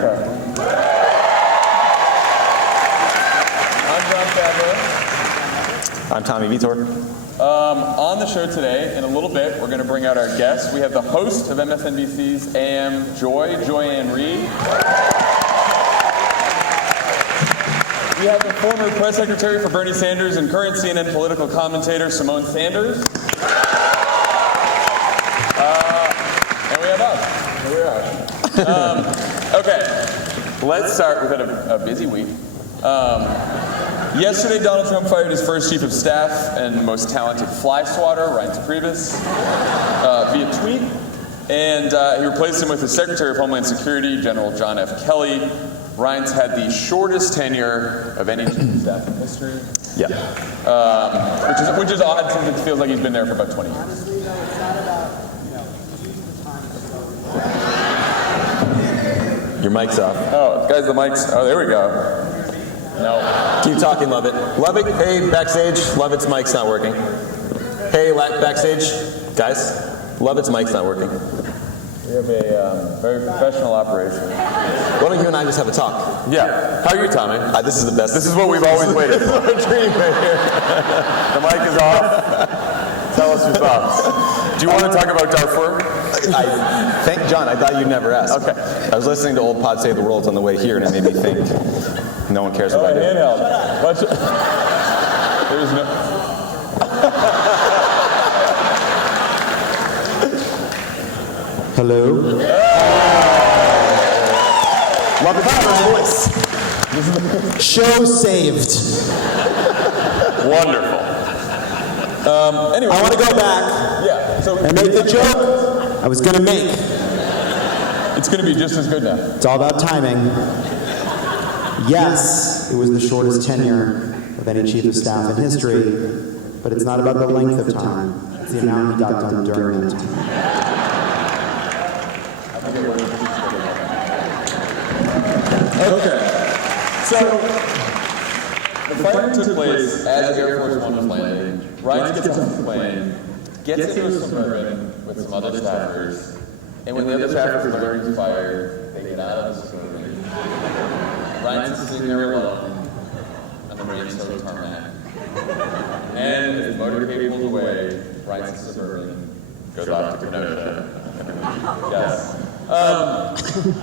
America. I'm John Favreau. I'm Tommy Vitor. On the show today, in a little bit, we're going to bring out our guests. We have the host of MSNBC's AM Joy Ann Reid. We have the former press secretary for Bernie Sanders and current CNN political commentator, Simone Sanders. And we have us. Here we are. Okay, let's start. We've had a busy week. Yesterday, Donald Trump fired his first chief of staff and most talented fly swatter, Reince Priebus, via tweet. And he replaced him with his Secretary of Homeland Security, General John F. Kelly. Reince had the shortest tenure of any chief of staff in history. Yeah. Which is odd since it feels like he's been there for about 20 years. Honestly, though, it's not about, choosing the time to go. Your mic's off. Oh, guys, the mic's. Oh, there we go. No. Keep talking, Lovett. Lovett, hey, backstage. Lovett's mic's not working. Hey, backstage. Guys, Lovett's mic's not working. We have a very professional operation. Why don't you and I just have a talk? Yeah. How are you, Tommy? This is the best. This is what we've always waited for. Our dream right here. The mic is off. Tell us your thoughts. Do you want to talk about Darfur? Thank John. I thought you'd never ask. Okay. I was listening to Old Pod Save the World on the way here, and it made me think no one cares about it. Handheld. There's no. Hello? Love the voice. Show saved. Wonderful. Anyway, I want to go back yeah. So and make the joke I was going to make. It's going to be just as good now. It's all about timing. Yes, it was the shortest tenure of any chief of staff in history, but it's not about the length of time. It's the amount he got done during that time. Okay. So, the fighting took place as Air Force One was landing. Reince gets off the plane, gets into a Suburban with some other staffers, and when the other staffers learn he's fired, they get out of the Suburban. Reince is sitting there alone on the rain-soaked tarmac. And as motorcade pulls away, Reince's Suburban goes off to Kenosha. Yes.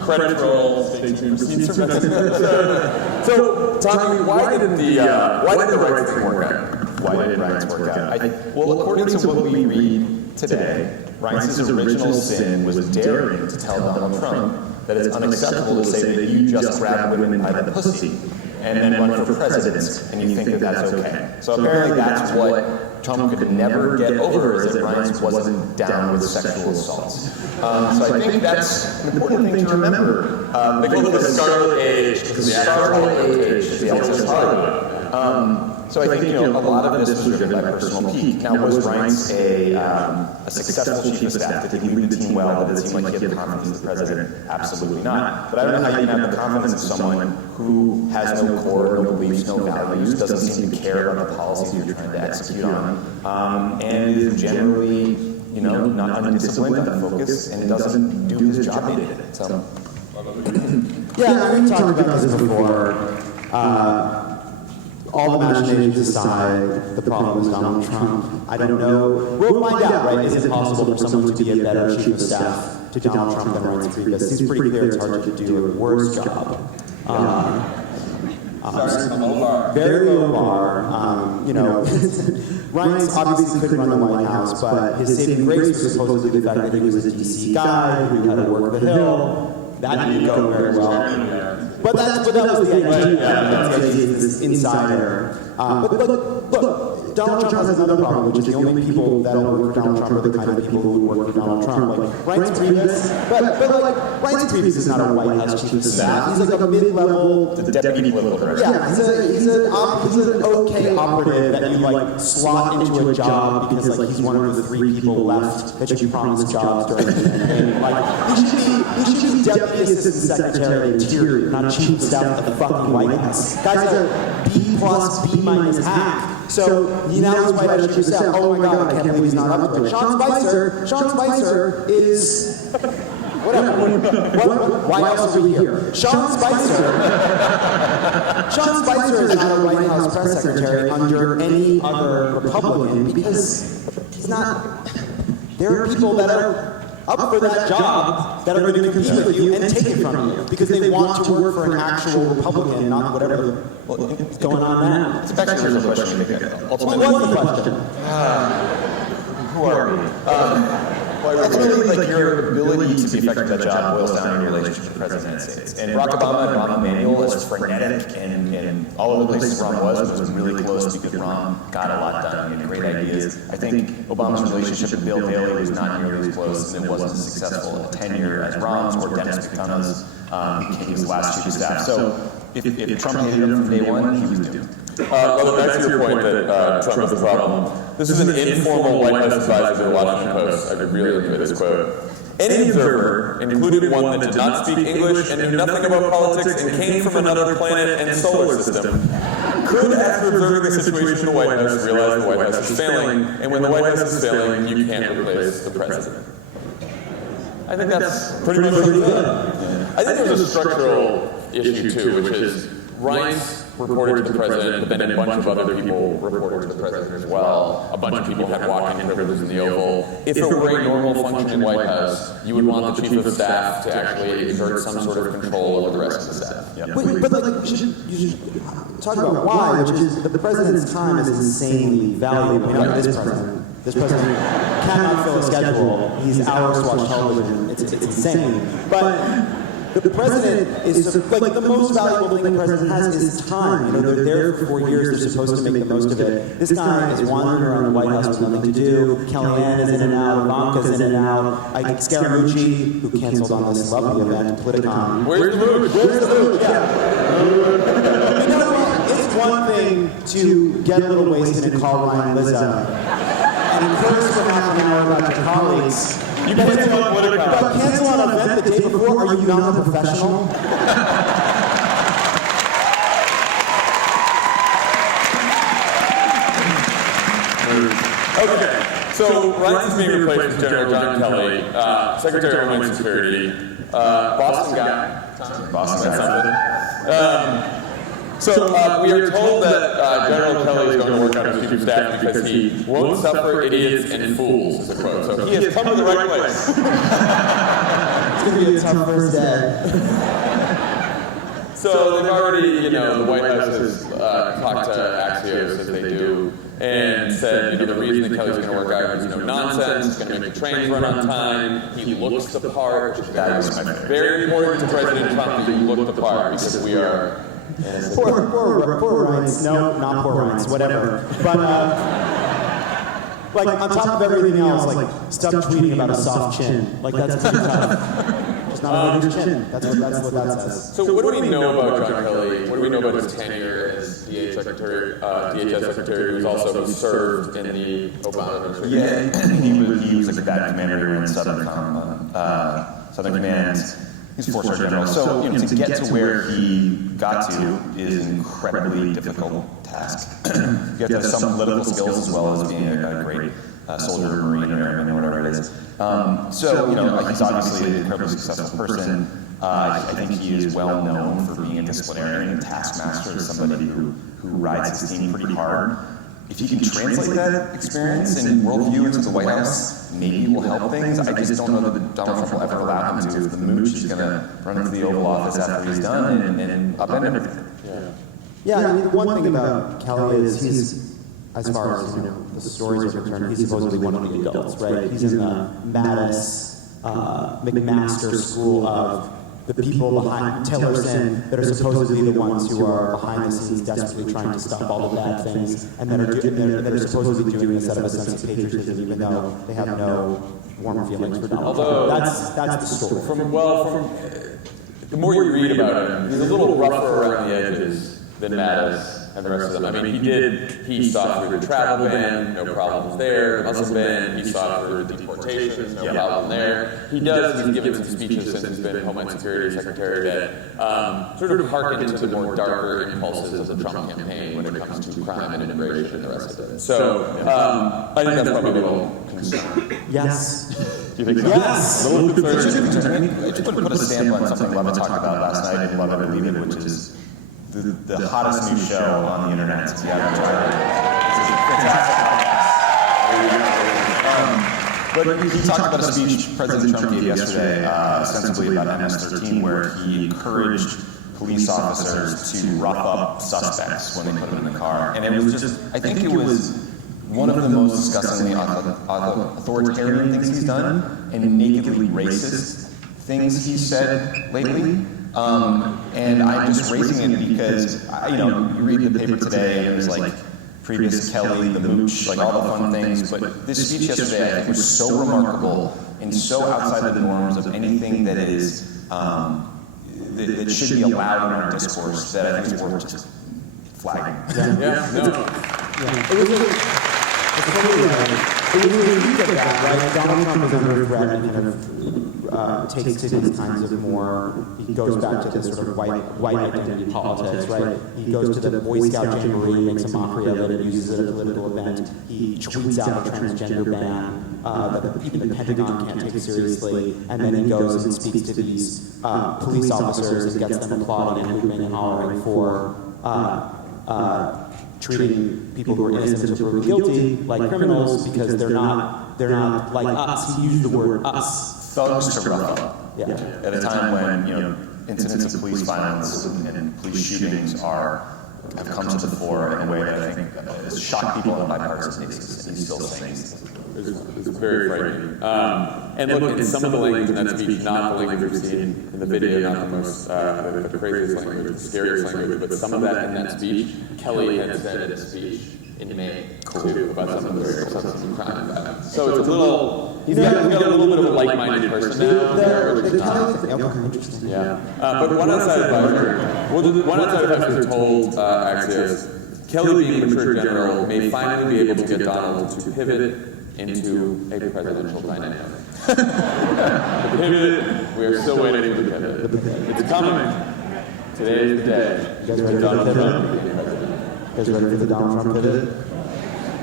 Credit roll, stay tuned for scenes from next episode. So, Tommy, why did the Reince thing work out? Why did Reince work out? Well, according to what we read today, Reince's original sin was daring to tell Donald Trump that it's unacceptable to say that you just grab women by the pussy and then run for president, and you think that that's okay. So apparently that's what Trump could never get over, is that Reince wasn't down with sexual assaults. So I think that's an important thing to remember. They call it the Scarlet Age. The Scarlet Age, the Elvis Hollywood. So I think, a lot of this was driven by personal pique. Now, was Reince a successful chief of staff? Did he lead the team well? Did it seem like he had the confidence of the president? Absolutely not. But I don't know how you can have the confidence of someone who has no core, no beliefs, no values, doesn't seem to care about the policies you're trying to execute on, and is generally, not undisciplined, unfocused, and doesn't do his job needed. So. Yeah, we've talked about this before. All imaginations aside, the problem is Donald Trump. I don't know. We'll find out, right? Is it possible for someone to be a better chief of staff to Donald Trump than Reince Priebus? It seems pretty clear it's hard to do a worse job. Very low bar. Reince obviously couldn't run the White House, but his saving grace was supposedly the fact that he was a DC guy who had to work the Hill. That didn't go very well. But that was the idea. That's the idea, this insider. But look, Donald Trump has another problem, which is the only people that don't work for Donald Trump are the kind of people who work for Donald Trump. Like Reince Priebus, but Reince Priebus is not a White House chief of staff. He's like a mid-level deputy political director. Yeah, he's an okay operative that you slot into a job because he's one of the 3 people left that you promised jobs during the campaign. He should be deputy assistant secretary of Interior, not chief of staff at the fucking White House. Guys are B+, B- hack. So now his White House chief of staff. Oh my God, I can't believe he's not up to it. Sean Spicer is. Why else are we here? Sean Spicer is not a White House press secretary under any other Republican because he's not. There are people that are up for that job that are going to compete with you and take it from you because they want to work for an actual Republican, not whatever is going on now. It's back to the original question. What was the question? Who are we? Ultimately, like your ability to be effective at that job boils down to your relationship with the President of the United States. And Barack Obama and Rahm Emanuel, as frenetic and all of the places Rahm was really close because Rahm got a lot done. He had great ideas. I think Obama's relationship with Bill Daley was not nearly as close, and it wasn't as successful a tenure as Rahm's or Dennis McDonough's. He was the last chief of staff. So if Trump hated him from day one, he was doomed. Well, back to your point that Trump is the problem. This is an informal White House advisor to the Washington Post. I really enjoy this quote. Any observer, including one that did not speak English and knew nothing about politics and came from another planet and solar system, could, after observing the situation in the White House, realize the White House is failing, and when the White House is failing, you can't replace the president. I think that's pretty good. I think there's a structural issue, too, which is Reince reported to the president, but then a bunch of other people reported to the president as well. A bunch of people had walk-in privilege in the Oval. If it were a normal functioning White House, you would want the chief of staff to actually exert some sort of control over the rest of the staff. Yep. But like, you should talk about why, which is that the president's time is insanely valuable. This president cannot fill a schedule. He's hours to watch television. It's insane. But the president is like the most valuable thing the president has is time. They're there for 4 years. They're supposed to make the most of it. This guy is wandering around the White House with nothing to do. Kellyanne is in and out. Ivanka's in and out. Scaramucci, who canceled on this lovely event, Politicon. Where's the mood? Yeah. You know what? It's one thing to get a little wasted and call Ryan Lizzo and curse for half an hour about your colleagues. You cancel on Politicon. But cancel an event the day before? Are you not a professional? Okay, so Reince is being replaced with General John Kelly, Secretary of Homeland Security, Boston guy. Boston guy. So we are told that General Kelly is going to work out his chief of staff because he won't suffer idiots and fools, is a quote. So he has come to the right place. It's going to be a tough first day. So they've already, the White House has talked to Axios, as they do, and said, the reason that Kelly's going to work out is no nonsense, going to make the trains run on time, he looks the part, which is very important to President Trump that you look the part, because we are... Poor Reince. No, not poor Reince. Whatever. But like on top of everything else, like stop tweeting about a soft chin. Like that's pretty tough. Just not a good chin. That's what that says. So what do we know about John Kelly? What do we know about his tenure as DHS Secretary, who served in the Obama administration? Yeah, he was like that commander in Southern Command. He's a four-star general. So to get to where he got to is an incredibly difficult task. You have to have some political skills as well as being a great soldier, Marine, or airman, or whatever it is. So he's obviously an incredibly successful person. I think he is well known for being a disciplinarian and taskmaster, somebody who rides his team pretty hard. If he can translate that experience and worldview into the White House, maybe it will help things. I just don't know that Donald Trump will ever allow him to. If the mooch is going to run into the Oval Office after he's done and upend everything. Yeah, I mean, the one thing about Kelly is he's, as far as the stories are concerned, he's supposedly one of the adults, right? He's in the Mattis McMaster school of the people behind Tillerson that are supposedly the ones who are behind the scenes desperately trying to stop all the bad things and that are supposedly doing this out of a sense of patriotism, even though they have no warm feelings for Donald Trump. That's the story. From the more you read about him, he's a little rougher around the edges than Mattis and the rest of them. I mean, he saw through the travel ban, no problems there. The Muslim ban, he saw through deportations, no problem there. He's given some speeches since he's been Homeland Security Secretary that sort of harken into the more darker impulses of the Trump campaign when it comes to crime and immigration and the rest of it. So I think that's probably a little concern. Yes. You think so? Yes. A little conservative. I mean, I just want to put a stamp on something Leva talked about last night in Love It or Leave It, which is the hottest new show on the internet since the Avatar. It's a fantastic podcast. But he talked about a speech President Trump gave yesterday, ostensibly about MS-13, where he encouraged police officers to rough up suspects when they put them in the car. And it was just, I think it was one of the most disgustingly authoritarian things he's done, and nakedly racist things he's said lately. And I'm just raising it because, you read the paper today, and there's like previous Kelly, the mooch, like all the fun things, but this speech yesterday I think was so remarkable and so outside the norms of anything that is, that should be allowed in our discourse that I think is worth just flagging. It was really weak of that, right? Donald Trump is under threat and kind of takes to these kinds of more, he goes back to this sort of white identity politics, right? He goes to the Boy Scout Jamboree, makes a mockery of it, and uses it as a political event. He tweets out a transgender ban that even the Pentagon can't take seriously, and then he goes and speaks to these police officers and gets them applauding and hooping and hollering for treating people who are innocent until proven guilty like criminals because they're not like us. He used the word us. Thugs to rough up. Yeah. At a time when incidents of police violence and police shootings have come to the fore in a way that I think has shocked people on bipartisan basis, and he's still saying these things. It's very frightening. And look, in some of the language in that speech, not the language we've seen in the video, not the most, the craziest language, the scariest language, but some of that in that speech, Kelly had said in a speech in May, too, about some of the very substance and crime. So it's a little, he's got a little bit of a like-minded person now. Interesting. Yeah. But one outside advisor told Axios, Kelly being a mature general may finally be able to get Donald to pivot into a presidential dynamic. The pivot, we are still waiting for the pivot. It's coming. Today is the day. You guys ready for Donald the Trump pivot? to be president. You guys ready for the Donald Trump pivot?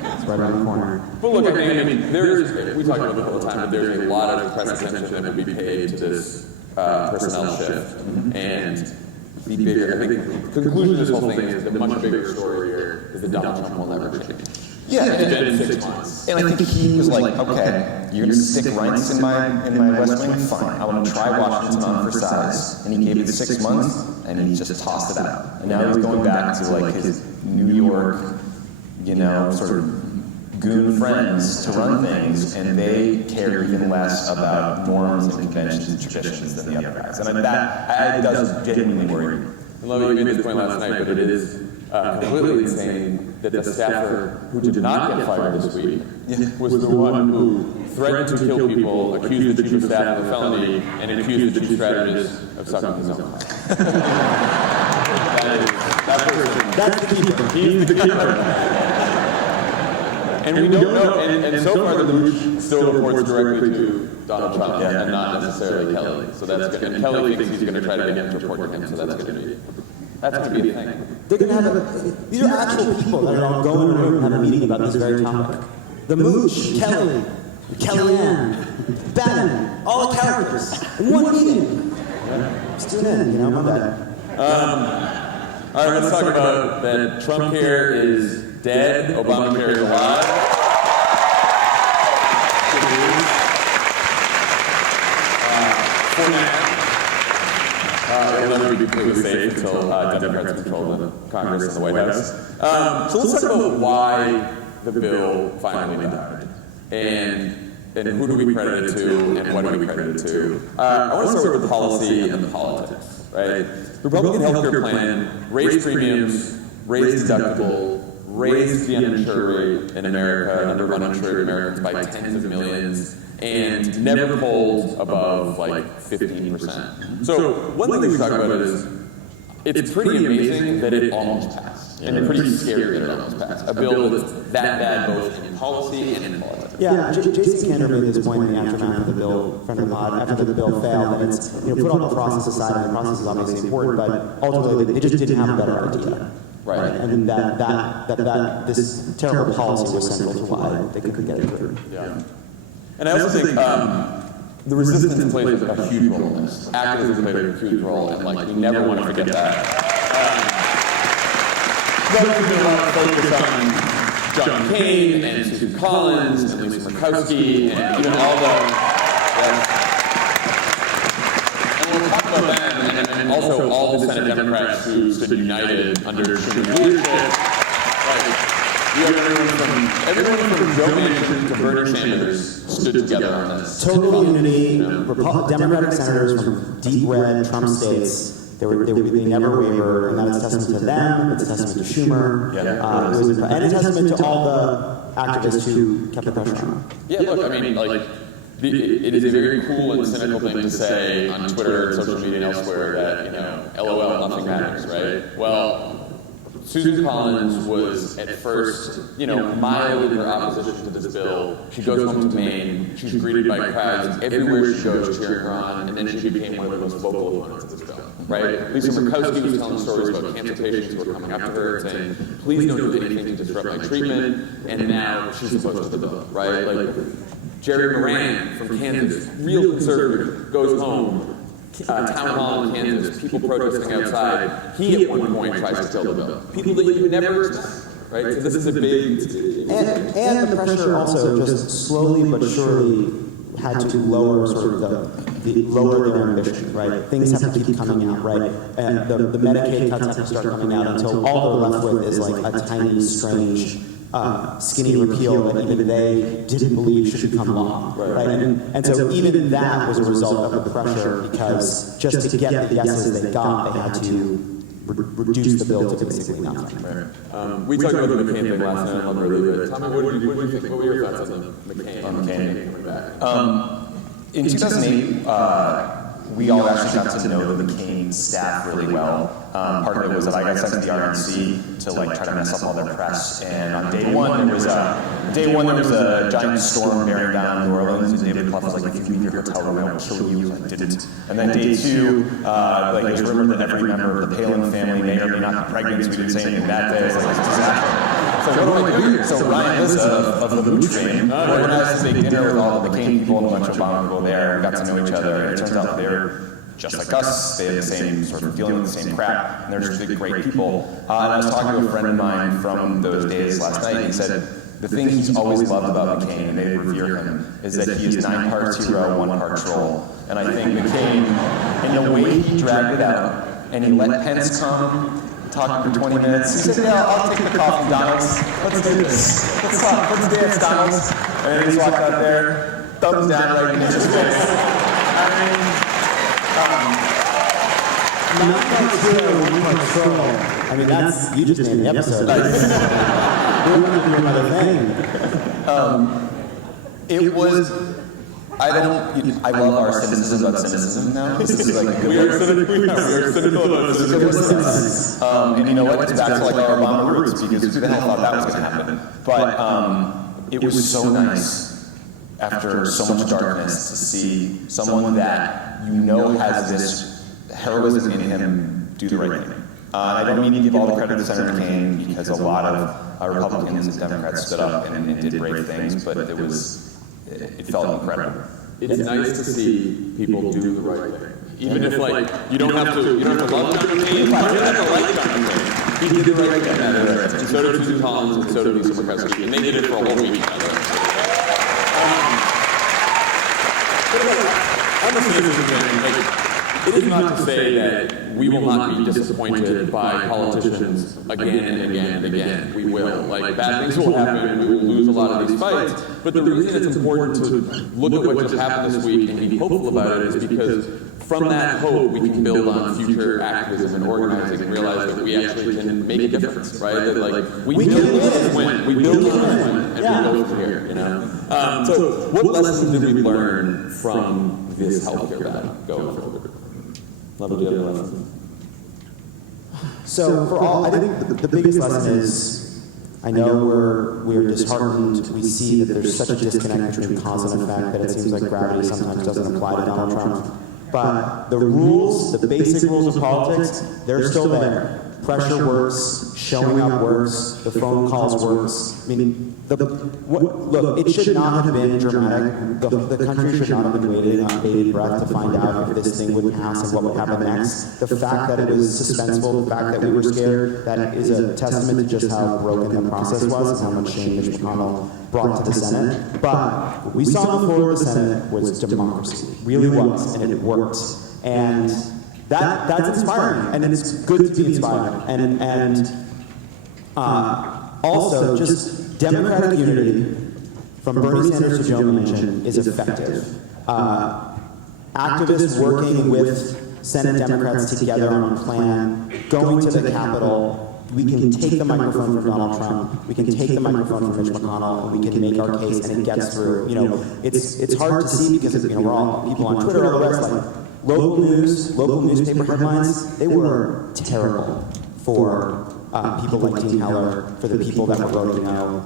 It's right around the corner. But look, I mean, we talk about it all the time, but there's a lot of press attention that would be paid to this personnel shift. And the bigger, I think, the conclusion of this whole thing is the much bigger story here is that Donald Trump will never change. Yeah, In 6 months. and I think he was like, okay, you're gonna stick Reince in my West Wing? Fine, I want to try Washington on for size. And he gave it 6 months, and he just tossed it out. And now he's going back to like his New York, sort of goon friends to run things, and they care even less about norms and conventions and traditions than the other guys. And that does genuinely worry me. I love you made this point last night, but it is completely insane that the staffer who did not get fired this week was the one who threatened to kill people, accused the chief of staff of a felony, and accused the chief strategist of sucking his own cock. That's the keeper. He's the keeper. And we don't know, and so far the mooch still reports directly to Donald Trump and not necessarily Kelly. So that's good. And Kelly thinks he's going to try to get him to report to him, so that's going to be a thing. They're going to have these are actual people that are all going in a room and have a meeting about this very topic. The Mooch, Kelly, Kellyanne, Ben, all the characters in one meeting. Just tune in, my bad. All right, let's talk about that Trump care is dead, Obamacare is alive. For now. It'll never be completely safe until Democrats control the Congress and the White House. So let's talk about why the bill finally died, and who do we credit it to, and what do we credit it to. I want to start with the policy and the politics, right? The Republican health care plan raised premiums, raised deductible, raised the uninsured rate in America, under uninsured Americans by tens of millions, and never polled above like 15%. So one thing we talk about is it's pretty amazing that it almost passed, and pretty scary that it almost passed. A bill that's that bad both in policy and in politics. Yeah, Jason Kander made this point in the aftermath of the bill, friend of the pod, after the bill failed, and it's put all the process aside, and the process is obviously important, but ultimately they just didn't have a better idea. Right. And that this terrible policy was central to why they couldn't get it through. Yeah. And I also think the resistance plays a huge role in this. Activism played a huge role, and like we never want to forget that. There's been a lot of focus on John McCain and Susan Collins and Lisa Murkowski and even all the. And we'll talk about them, and also all the Senate Democrats who stood united under Schumer's leadership. You have everyone from Joe Manchin to Bernie Sanders stood together on this. Total unity. Democratic senators from deep red Trump states, they never wavered, and that is a testament to them. It's a testament to Schumer. And it's a testament to all the activists who kept the pressure on. Yeah, look, I mean, like, it is a very cool and cynical thing to say on Twitter and social media and elsewhere that, LOL, nothing matters, right? Well, Susan Collins was at first, mild in her opposition to this bill. She goes home to Maine. She's greeted by crowds everywhere she goes cheering her on, and then she became one of the most vocal opponents of this bill. Right? Lisa Murkowski was telling stories about cancer patients who were coming up to her saying, "Please don't do anything to disrupt my treatment." And now she's opposed to the bill. Right? Like Jerry Moran from Kansas, real conservative, goes home. Town hall in Kansas, people protesting outside. He at one point tries to kill the bill. People that you would never expect, right? So this is a big... And the pressure also just slowly but surely had to lower sort of lower their ambition, right? Things have to keep coming out, right? And the Medicaid cuts have to start coming out until all they're left with is like a tiny, strange, skinny repeal that even they didn't believe should become law, right? And so even that was a result of the pressure because just to get the yeses they got, they had to reduce the bill to basically nothing. Right. We talked about the McCain thing last night on really, but Tommy, what did you think? What were your thoughts on the McCain coming back? In 2008, we all actually got to know the McCain staff really well. Part of it was that I got sent to the RNC to try to mess up all their press. And on day one there was a giant storm bearing down New Orleans, and David Clough was like, "If you leave your hotel room, I will kill you." I didn't. And then day two, there's rumor that every member of the Palin family may or may not be pregnant, so we didn't say anything that day. It's like a disaster. So what do I do? So Ryan Lizza of the Mooch fame organized a big dinner with all the McCain people and a bunch of Obama people there, and got to know each other. And it turns out they're just like us. They have the same sort of dealing with the same crap, and they're just big, great people. And I was talking to a friend of mine from those days last night, and he said the thing he's always loved about McCain, and they revere him, is that he is 9 parts hero, 1 part troll. And I think McCain, in the way he dragged it out, and he let Pence come, talking for 20 minutes. He said, "Yeah, I'll take the coffee, Donalds. Let's do this. Let's talk. Let's dance, Donalds." And he just walked out there, thumbs down right in his face. Not quite true, I mean, that's, you just named the episode. We're going to do another thing. It was... I love our cynicism about cynicism now. This is we are cynical about cynicism. And you know what? It's back to our Obama roots, because who the hell thought that was going to happen? But it was so nice after so much darkness to see someone that has this heroism in him do the right thing. I don't mean to give all the credit to Senator McCain, because a lot of Republicans and Democrats stood up and did brave things, but it felt incredible. It's nice to see people do the right thing. Even if you don't have to love John McCain, you don't have to like John McCain. He did the right thing. And so did Susan Collins, and so did Lisa Murkowski, and they did it for a whole week. On the cynicism thing, it is not to say that we will not be disappointed by politicians again and again and again. We will. Bad things will happen, we will lose a lot of these fights, but the reason it's important to look at what just happened this week and be hopeful about it is because from that hope we can build on future activism and organizing and realize that we actually can make a difference, right? That we build on win, we build on win, and we go from here, So what lessons did we learn from this healthcare battle going forward? Level, do you have a lesson? So for all, I think the biggest lesson is, I know we're disheartened. We see that there's such a disconnect between cause and effect that it seems like gravity sometimes doesn't apply to Donald Trump. But the rules, the basic rules of politics, they're still there. pressure works, showing up works, the phone calls works. I mean, look, it should not have been dramatic. The country should not have been waiting on bated breath to find out if this thing would pass and what would happen next. The fact that it was suspenseful, the fact that we were scared, that is a testament to just how broken the process was and how much shame Mitch McConnell brought to the Senate. But what we saw on the floor of the Senate was democracy. It really was, and it worked. And that's inspiring, and it's good to be inspired. And also, just democratic unity from Bernie Sanders to Joe Manchin is effective. Activists working with Senate Democrats together on a plan, going to the Capitol. We can take the microphone from Donald Trump. We can take the microphone from Mitch McConnell, and we can make our case, and it gets through. You know, it's hard to see because we're all people on Twitter, all the rest. Like local news, local newspaper headlines, they were terrible for people like Dean Heller, for the people that were voting no.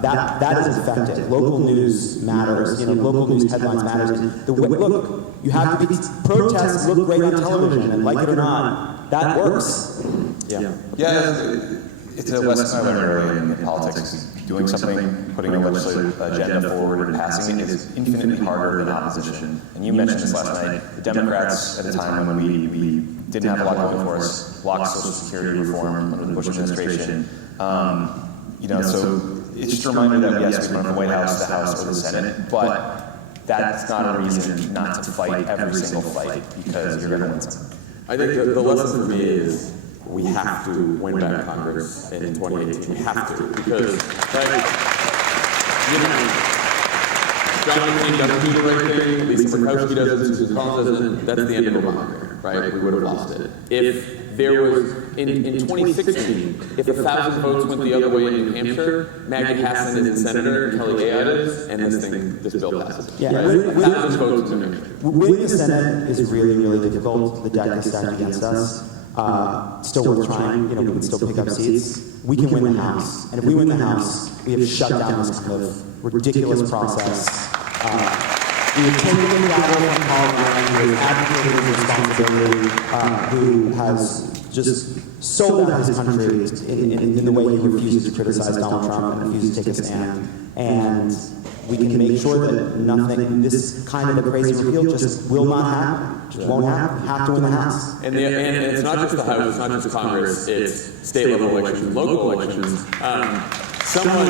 That is effective. Local news matters. You know, local news headlines matters. Look, you have to be protests look great on television, and like it or not, that works. Yeah, it's a lesson I learned early in politics. Doing something, putting a legislative agenda forward and passing it is infinitely harder than opposition. And you mentioned this last night. The Democrats at a time when we didn't have a lot going for us, blocked Social Security reform under the Bush administration. You know, so it's just a reminder that yes, we run the White House, the House, or the Senate, but that's not a reason not to fight every single fight because you're going to win something. I think the lesson for me is we have to win back Congress in 2018. We have to, because, like, you know, John McCain doesn't do the right thing, Lisa Murkowski doesn't, Susan Collins doesn't, that's the end of Obamacare, right? We would have lost it. If there was, in 2016, if 1,000 votes went the other way in New Hampshire, Maggie Hassan is the senator, Kelly Ayotte is, and this bill passes. Yeah, right? 1,000 votes in New Hampshire. Winning the Senate is really, really difficult. The deck is stacked against us. Still worth trying. You know, we can still pick up seats. We can win the House, and if we win the House, we have shut down this kind of ridiculous process. We have taken the gavel from Paul Ryan, who has advocated for responsibility, who has just sold out his country in the way he refuses to criticize Donald Trump and refuses to take a stand. And we can make sure that nothing, this kind of a crazy repeal just will not happen. Just won't happen. We have to win the House. And it's not just the House, it's not just Congress, it's state level elections, local elections. Someone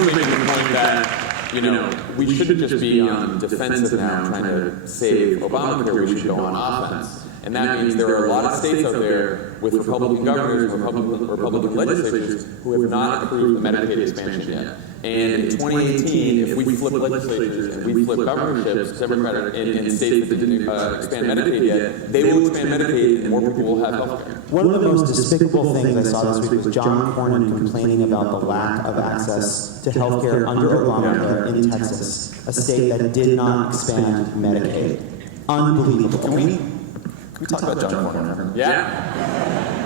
was making the point that, you know, we shouldn't just be on defensive now trying to save Obamacare, we should go on offense. And that means there are a lot of states out there with Republican governors, Republican legislatures who have not approved the Medicaid expansion yet. And in 2018, if we flip legislatures and we flip governorships, Democratic in states that didn't expand Medicaid yet, they will expand Medicaid and more people will have health care. One of the most despicable things I saw this week was John Cornyn complaining about the lack of access to health care under Obamacare in Texas, a state that did not expand Medicaid. Unbelievable. Can we talk about John Cornyn? Yeah.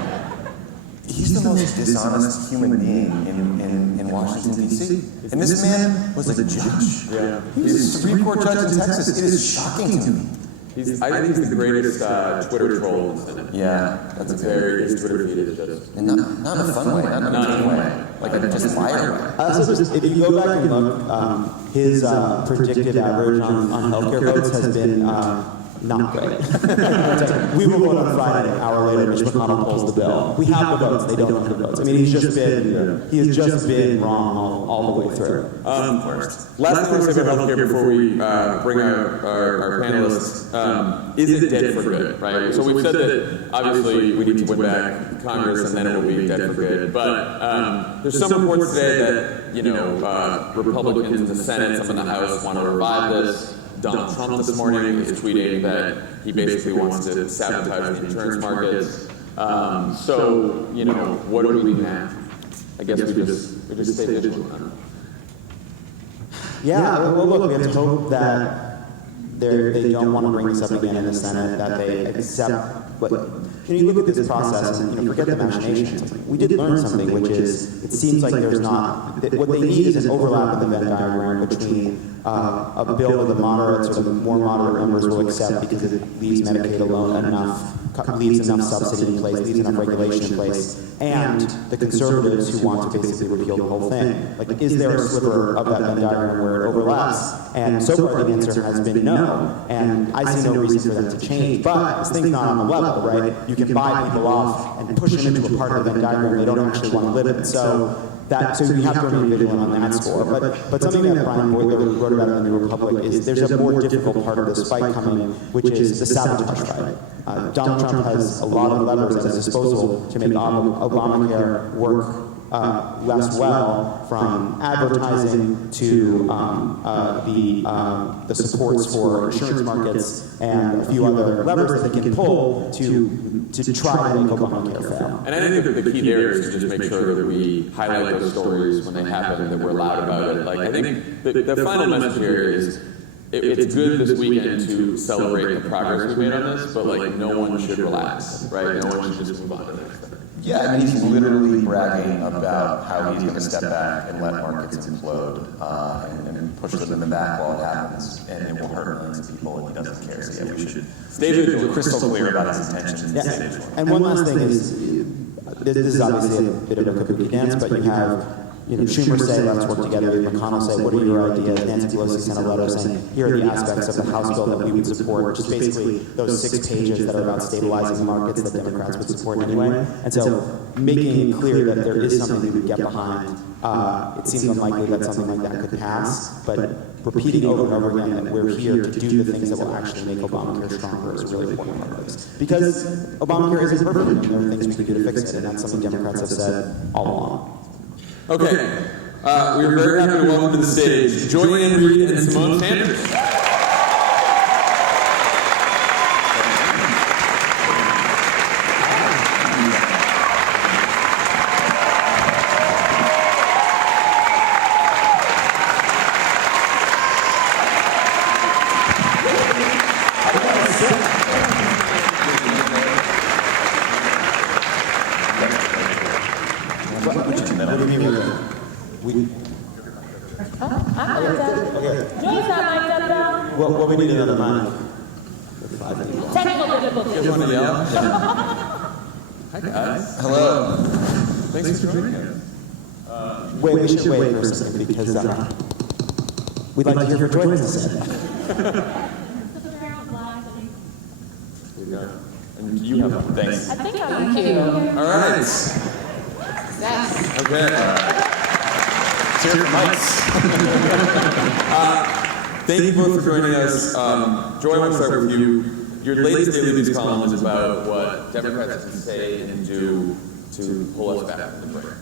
He's the most dishonest human being in Washington, D.C. And this man was a judge. Yeah. He's a Supreme Court judge in Texas. It is shocking to me. I think he's the greatest Twitter troll in the Senate. Yeah, that's His Twitter feed is just... And not in a fun way, not in a mean way. Like a just fire way. Also, if you go back and look, his predicted average on healthcare votes has been not great. We will vote on Friday. An hour later, Mitch McConnell pulls the bill. We have the votes. They don't have the votes. I mean, he has just been wrong all the way through. Last thing to say about healthcare before we bring our panelists. Is it dead for good? Right. So we've said that obviously we need to win back Congress, and then it will be dead for good. But there's some reports today that Republicans in the Senate, some in the House, want to revive this. Donald Trump this morning is tweeting that he basically wants to sabotage the insurance markets. So, what do we do now? I guess we just stay vigilant. Yeah, well, look, we have to hope that they don't want to bring this up again in the Senate, that they accept what... You look at this process and forget the machinations. We did learn something, which is it seems like there's not... What they need is an overlap in the Venn diagram between a bill that the moderates or the more moderate members will accept because it leaves Medicaid alone enough leaves enough subsidy in place, leaves enough regulation in place, and the conservatives who want to basically repeal the whole thing. Like, is there a sliver of that Venn diagram where it overlaps? And so far the answer has been no, and I see no reason for that to change. But this thing's not on the level, right? You can buy people off and push them into a part of the Venn diagram they don't actually want to live in. So you have to remain vigilant on that score. But something that Brian Boydler wrote about in the New Republic is there's a more difficult part of this fight coming, which is the sabotage fight. Donald Trump has a lot of levers at his disposal to make Obamacare work less well, from advertising to the supports for insurance markets and a few other levers that they can pull to try to make Obamacare fail. And I think the key there is to just make sure that we highlight those stories when they happen, that we're loud about it. Like, I think the final message here is it's good this weekend to celebrate the progress we've made on this, but like no one should relax, right? No one should just move on to the next thing. Yeah, I mean, he's literally bragging about how he's going to step back and let markets implode and push them in the back while it happens, and it will hurt millions of people, and he doesn't care. So yeah, we should stay crystal clear about his intentions. Yeah. And one last thing is, this is obviously a bit of a kabuki dance, but you have Schumer say, let's work together. McConnell say, what are your ideas? Nancy Pelosi sent a letter saying, here are the aspects of the House bill that we would support, which is basically those 6 pages that are about stabilizing the markets that Democrats would support anyway. And so making it clear that there is something we would get behind, it seems unlikely that something like that could pass, but repeating over and over again that we're here to do the things that will actually make Obamacare stronger is a really important part of this. Because Obamacare isn't perfect, and there are things we can do to fix it, and that's something Democrats have said all along. Okay, we're very happy to welcome to the stage Joanne Reid and Simone Sanders. Well, we need another mic. Technical difficulties. You guys want to yell? Hi guys. Hello. Thanks for joining us. Wait, we should wait for a second because we'd like to hear what Joy has to say. There you go. And you have one. Thanks. I think I'm Thank you. All right. Yes. Okay. Thank you both for joining us. Joy, I want to start with you. Your latest Daily News column is about what Democrats can say and do to pull us back from the brink.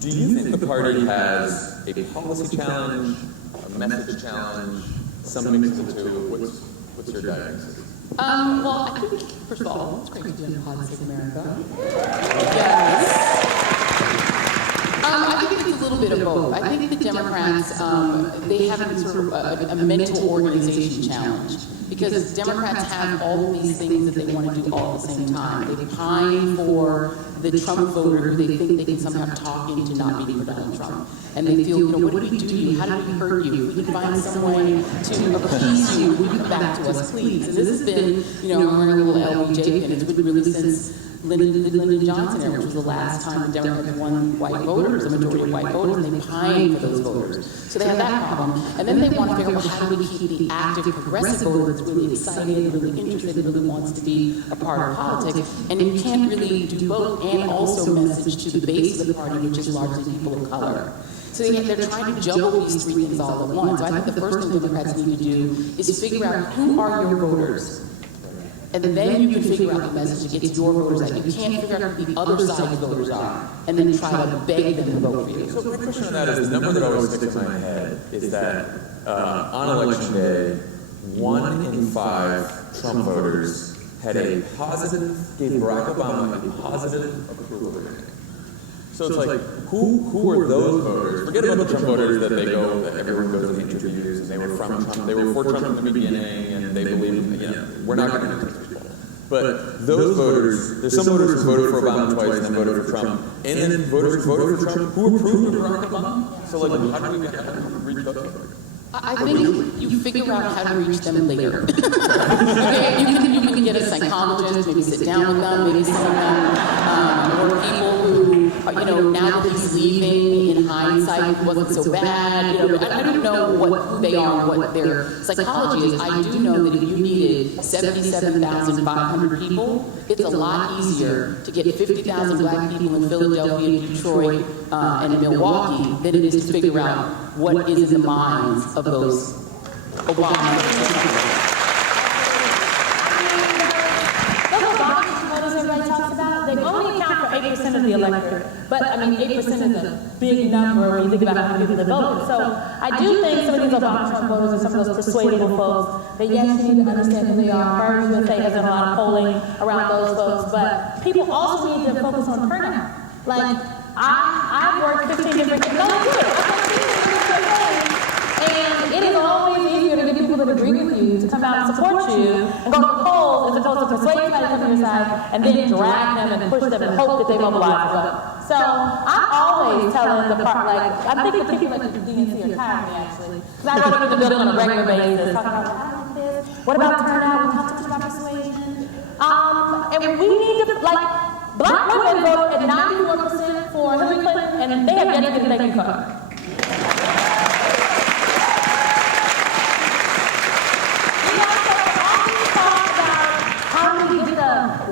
Do you think the party has a policy challenge, a message challenge, some mix of the two? What's your diagnosis? Well, I think, first of all, it's great to be in Politics America. Yes. I think it's a little bit of both. I think the Democrats, they have sort of a mental organization challenge, because Democrats have all of these things that they want to do all at the same time. They pine for the Trump voter who they think they can somehow talk into not voting for Donald Trump. And they feel, what did we do to you? How did we hurt you? If we can find some way to appease you, will you come back to us, please? And this has been, our little LBJ pin. It's been really since Lyndon Johnson era, which was the last time the Democrats won white voters, a majority of white voters, and they pined for those voters. So they have that problem. And then they want to figure out, how do we keep the active progressive voter that's really excited, really interested, really wants to be a part of politics. And you can't really do both and also message to the base of the party, which is largely people of color. So they're trying to juggle these three things all at once. So I think the first thing Democrats need to do is figure out who are your voters. And then you can figure out the message that gets your voters out. You can't figure out who the other side's voters are and then try to beg them to vote for you. So my question on that is, the number that always sticks in my head is that on election day, 1 in 5 Trump voters had a positive, gave Barack Obama a positive approval rating. So it's like, who are those voters? Forget about the Trump voters that everyone goes to the interviews and they were from Trump, they were for Trump from the beginning and they believe, we're not going to do this. But those voters, there's some voters who voted for Obama twice and then voted for Trump, and then voters who voted for Trump who approved of Barack Obama. So like, how do we reach those voters? I think you figure out how to reach them later. Okay, you can get a psychologist, maybe sit down with them, maybe some of them, or people who, now that he's leaving, in hindsight, it wasn't so bad. I don't know who they are, what their psychology is. I do know that if you needed 77,500 people, it's a lot easier to get 50,000 black people in Philadelphia, Detroit, and Milwaukee than it is to figure out what is in the minds of those Obama. Those Obama voters everybody talks about, they only account for 8% of the electorate. But, 8% is a big number when you think about how many people that voted. So I do think some of these Obama Trump voters are some of those persuadable folks that, yes, you need to understand who they are. Hers will say has done a lot of polling around those folks. But people also need to focus on turnout. Like, I've worked 15 different things. And it is always easier to get people that agree with you to come out and support you and go to the polls as opposed to persuade somebody to come to your side and then drag them and push them and hope that they mobilize the vote. So I'm always telling the part, I think the people at the DNC are tired of me actually. Because I go to the building on a regular basis, talking about, I like this. What about turnout? We talk too much about persuasion. And we need to, black women voted at 94% for Hillary Clinton, and they have yet to get a thank you card.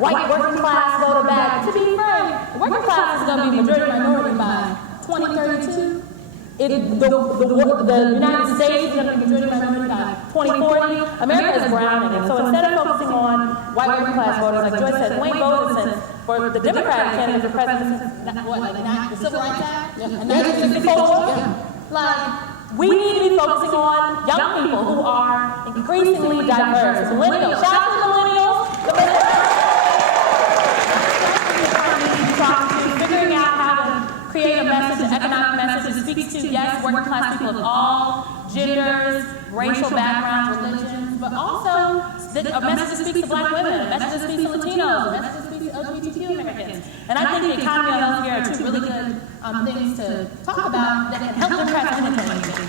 White working class voter back. To be fair, working class is going to be majority minority by 2032. The United States is going to be majority minority by 2040. America is browning, and so instead of focusing on white working class voters, like Joyce said, Wayne voted since for the Democratic candidate for president since the Civil Rights Act, and 1964. We need to be focusing on young people who are increasingly diverse. Millennials, shout out to millennials. Figuring out how to create a message, an economic message that speaks to, yes, working class people of all genders, racial backgrounds, religions, but also a message that speaks to black women, a message that speaks to Latinos, a message that speaks to LGBTQ Americans. And I think the economy and healthcare are two really good things to talk about that can help Democrats win the 2020.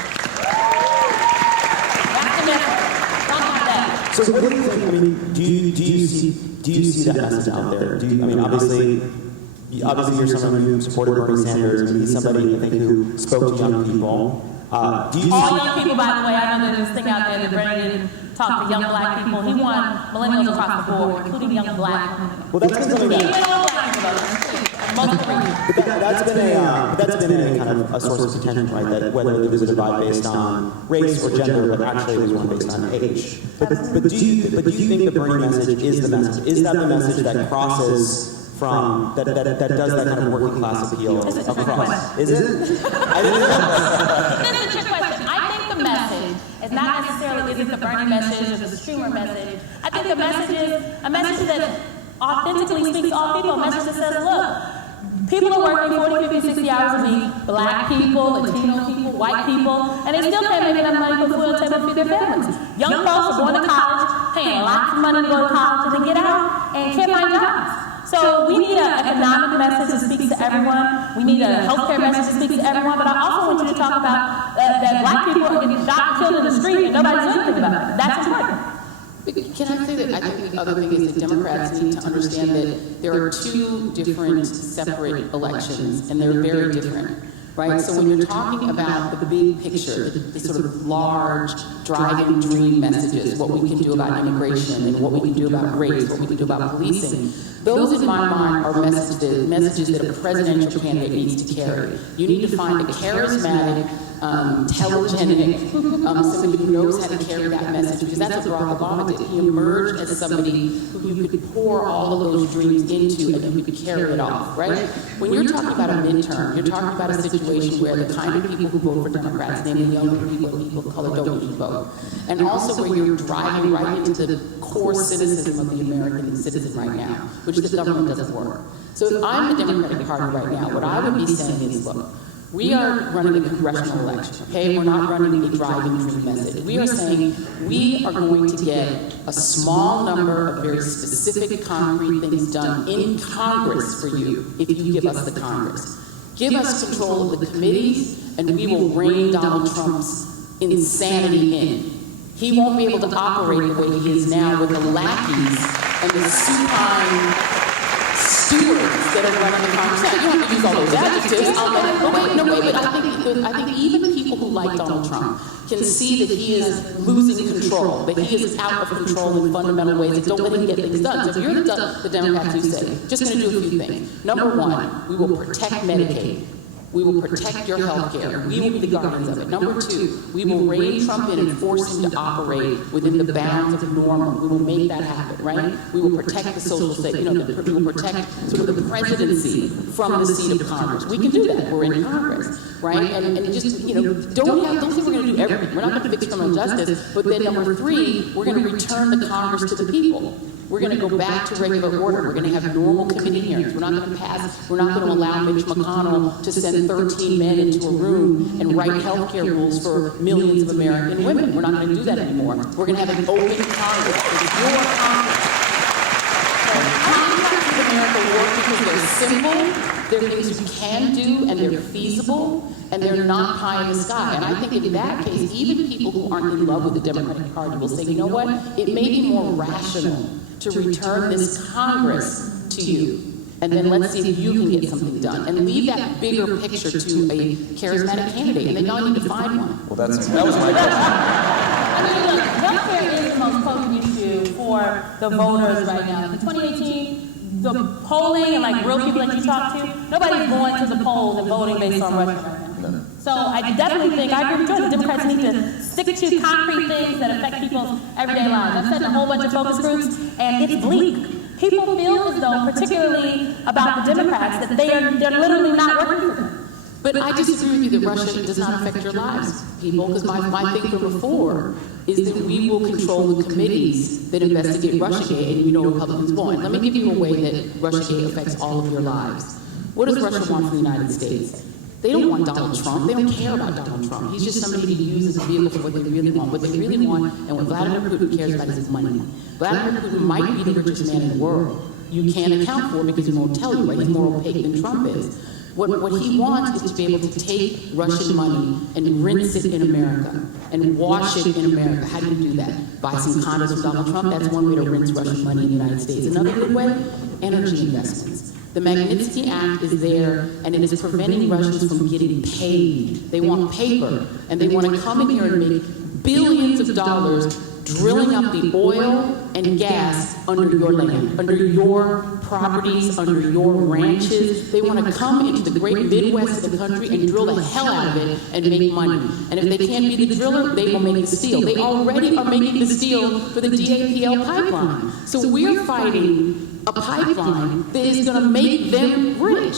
That's the message. Talk about that. So what do you think? Do you see that message out there? Obviously you're someone who supported Bernie Sanders, and he's somebody, I think, who spoke to young people. All young people, by the way, I know there's this thing out there that Bernie didn't talk to young black people. He won millennials across the board, including young black women. Well, that's been something that's been a kind of a source of contention, right? That whether there was a divide based on race or gender, but actually it was one based on age. But do you think the Bernie message is the message? Is that the message that crosses from that does that kind of working class appeal across? Is it? This is a trick question. I think the message is not necessarily isn't the Bernie message or the Schumer message. I think the message is a message that authentically speaks to all people. A message that says, look, people are working 40, 50, 60 hours a week. Black people, Latino people, white people, and they still can't make enough money for food on the table to feed their families. Young folks are going to college, paying lots of money to go to college, and then get out and can't find jobs. So we need an economic message that speaks to everyone. We need a healthcare message that speaks to everyone. But I also want you to talk about that black people are getting shot and killed in the street and nobody's doing anything about it. That's important. Can I say that I think the other thing is that Democrats need to understand that there are two different separate elections, and they're very different. Right? So when you're talking about the big picture, the sort of large, driving dream messages, what we can do about immigration and what we can do about race, what we can do about policing, those in my mind are messages that a presidential candidate needs to carry. You need to find a charismatic, telegenic, somebody who knows how to carry that message, because that's what Barack Obama did. He emerged as somebody who you could pour all of those dreams into and who could carry it off, right? When you're talking about a midterm, you're talking about a situation where the kind of people who vote for Democrats, namely younger people and people of color, don't even vote. And also where you're driving right into the core cynicism of the American citizen right now, which the government doesn't work. So if I'm the Democratic Party right now, what I would be saying is, look, we are running a congressional election, okay? We're not running a driving dream message. We are saying we are going to get a small number of very specific, concrete things done in Congress for you if you give us the Congress. Give us control of the committees, and we will rein Donald Trump's insanity in. He won't be able to operate the way he is now with the lackeys and the supine stewards that are running the conversation. You don't have to use all those adjectives. But I think even people who like Donald Trump can see that he is losing control, that he is out of control in fundamental ways that don't let him get things done. So if you're the Democrats, you say, just going to do a few things. Number one, we will protect Medicaid. We will protect your health care. We will be the guardians of it. Number two, we will rein Trump in and force him to operate within the bounds of normal. We will make that happen, right? We will protect the social state, we will protect sort of the presidency from the seat of Congress. We can do that. We're in Congress, right? And just, don't think we're going to do everything. We're not going to fix criminal justice. But then number three, we're going to return the Congress to the people. We're going to go back to regular order. We're going to have normal committee hearings. We're not going to allow Mitch McConnell to send 13 men into a room and write health care rules for millions of American women. We're not going to do that anymore. We're going to have an open Congress. It's your Congress. Contracts with America work because they're simple, they're things you can do, and they're feasible, and they're not pie in the sky. And I think in that case, even people who aren't in love with the Democratic Party will say, you know what, it may be more rational to return this Congress to you. And then let's see if you can get something done. And leave that bigger picture to a charismatic candidate. And then y'all need to find one. Well, that was my question. I mean, look, healthcare is the most potent issue for the voters right now. In 2018, the polling and like real people that you talk to, nobody's going to the polls and voting based on Russia right now. No. So I definitely think, I agree with you, the Democrats need to stick to concrete things that affect people's everyday lives. I've said in a whole bunch of focus groups, and it's bleak. People feel as though, particularly about the Democrats, that they're literally not working for them. But I disagree with you that Russia does not affect your lives, people, because my thing from before is that we will control the committees that investigate Russiagate, and Republicans won't. Let me give you a way that Russiagate affects all of your lives. What does Russia want from the United States? They don't want Donald Trump. They don't care about Donald Trump. He's just somebody to use as a vehicle for what they really want. What they really want and what Vladimir Putin cares about is his money. Vladimir Putin might be the richest man in the world. You can't account for it because he won't tell you, right? He's more opaque than Trump is. What he wants is to be able to take Russian money and rinse it in America and wash it in America. How do you do that? Buy some condos with Donald Trump? That's one way to rinse Russian money in the United States. Another good way? Energy investments. The Magnitsky Act is there, and it is preventing Russians from getting paid. They want paper, and they want to come in here and make billions of dollars drilling up the oil and gas under your land, under your properties, under your ranches. They want to come into the great Midwest of the country and drill the hell out of it and make money. And if they can't be the driller, they will make the steel. They already are making the steel for the DAPL pipeline. So we're fighting a pipeline that is going to make them rich.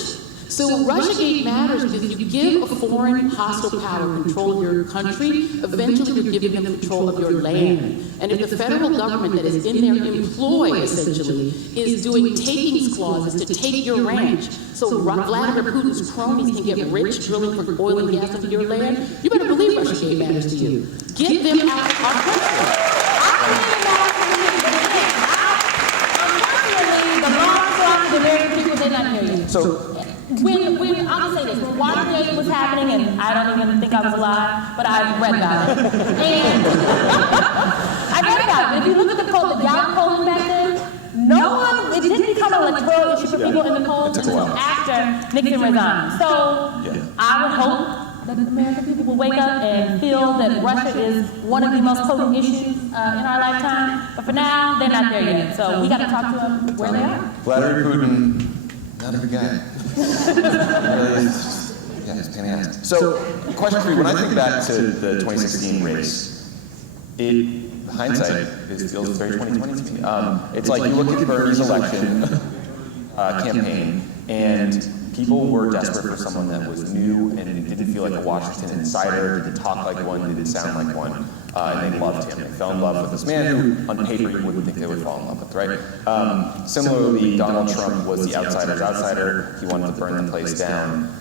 So Russiagate matters because you give a foreign hostile power control of your country, eventually you're giving them control of your land. And if the federal government that is in their employ, essentially, is doing takings clauses to take your ranch, so Vladimir Putin's cronies can get rich drilling for oil and gas into your land, you better believe Russiagate matters to you. Get them out of our country. The American people did not hear you. So when I'll say this, when Watergate was happening, and I don't even think I was alive, but I read about it. And I read about it. If you look at the Gallup polling back then, it didn't become an electoral issue for people in the polls until after Nixon resigned. So I would hope that the American people will wake up and feel that Russia is one of the most potent issues in our lifetime. But for now, they're not there yet. So we got to talk to them where they are. Vladimir Putin, not a good guy. He's a pain in the ass. So, question for you: when I think back to the 2016 race, hindsight feels very 2020 to me. It's like you look at Bernie's election campaign, and people were desperate for someone that was new and didn't feel like a Washington insider, didn't talk like one, didn't sound like one, and they loved him. They fell in love with this man who, on paper, you wouldn't think they would fall in love with, right? Similarly, Donald Trump was the outsider's outsider. He wanted to burn the place down.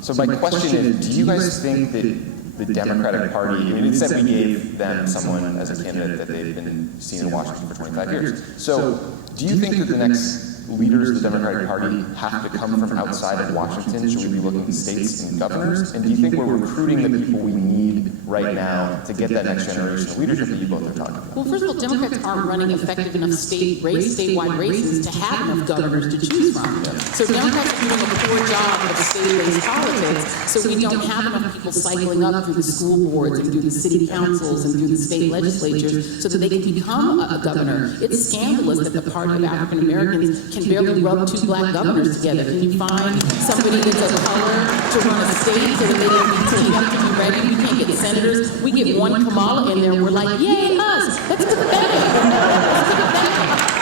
So my question is, do you guys think that the Democratic Party, I mean, it said we gave them someone as a candidate that they've been seen in Washington for 25 years. So do you think that the next leaders of the Democratic Party have to come from outside of Washington? Should we be looking at states and governors? And do you think we're recruiting the people we need right now to get that next generation of leadership that you both are talking about? Well, first of all, Democrats aren't running effective enough statewide races to have enough governors to choose from. So Democrats are doing a poor job of state-based politics, so we don't have enough people cycling up through the school boards and through the city councils and through the state legislatures so that they can become a governor. It's scandalous that the Party of African Americans can barely rub two black governors together. Can you find somebody that's of color to run a state so that they can be teamed up to be ready? We can't get senators. We get one Kamala in there, we're like, yay, us. That's pathetic.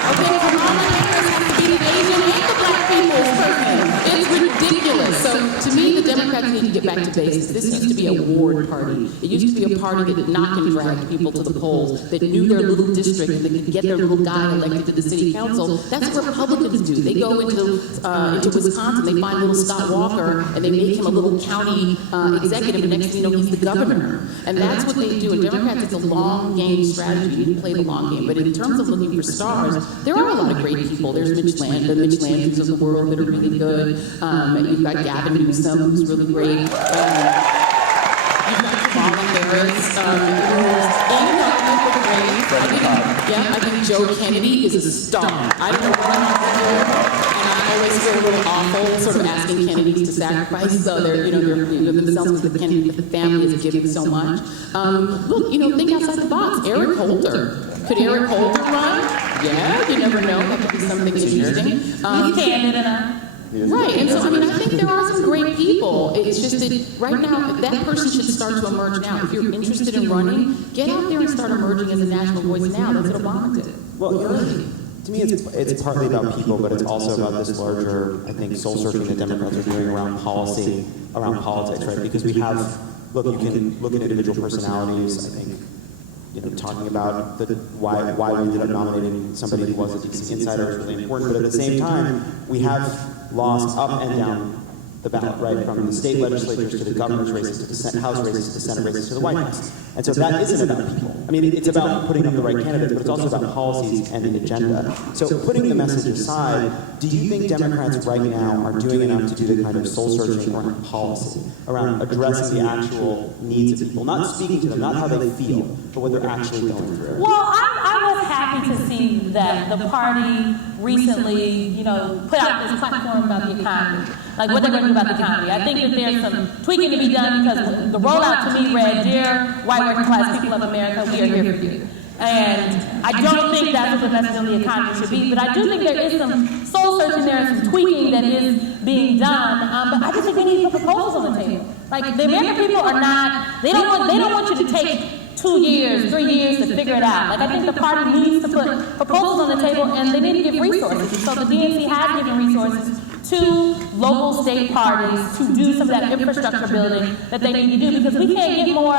Okay, Kamala Harris has to be the Asian and the black people's person. It's ridiculous. So to me, the Democrats need to get back to basics. This used to be a ward party. It used to be a party that did not and dragged people to the polls, that knew their little district, and that could get their little guy elected to the city council. That's what Republicans do. They go into Wisconsin, they find little Scott Walker, and they make him a little county executive, and next thing you know, he's the governor. And that's what they do. And Democrats, it's a long game strategy. You need to play the long game. But in terms of looking for stars, there are a lot of great people. There's the Mitch Landrieu's of the world that are really good. You've got Gavin Newsom, who's really great. You've got Kamala Harris. I think Joe Kennedy is a star. I don't know what I'm doing, and I always feel a little awful sort of asking Kennedys to sacrifice they're themselves because the family is giving so much. Look, think outside the box. Eric Holder. Could Eric Holder run? Yeah, you never know. That could be something interesting. He's candid enough. Right, and so I think there are some great people. It's just that right now, that person should start to emerge now. If you're interested in running, get out there and start emerging as a national voice now. That's what Obama did. Well, to me, it's partly about people, but it's also about this larger, I think, soul searching that Democrats are doing around policy, around politics, right? Because we have, you can look at individual personalities, I think, talking about why we ended up nominating somebody who was a DC insider is really important, but at the same time, we have lost up and down the ballot, right, from the state legislatures to the governor's races, to the House races, to the Senate races, to the White House. And so that isn't about people. I mean, it's about putting up the right candidates, but it's also about policies and the agenda. So putting the message aside, do you think Democrats right now are doing enough to do the kind of soul-searching around policy, around addressing the actual needs of people, not speaking to them, not how they feel, but what they're actually going through? Well, I was happy to see that the party recently, put out this platform about the economy, like what they're going to do about the economy. I think that there's some tweaking to be done because the rollout to me read, "Dear white working class people of America, we are here for you." And I don't think that's what the message of the economy should be, but I do think there is some soul searching there and some tweaking that is being done. But I just think we need to put proposals on the table. Like the American people are not, they don't want you to take 2 years, 3 years to figure it out. Like I think the party needs to put proposals on the table and they need to give resources. So the DNC has given resources to local state parties to do some of that infrastructure building that they need to do because we can't get more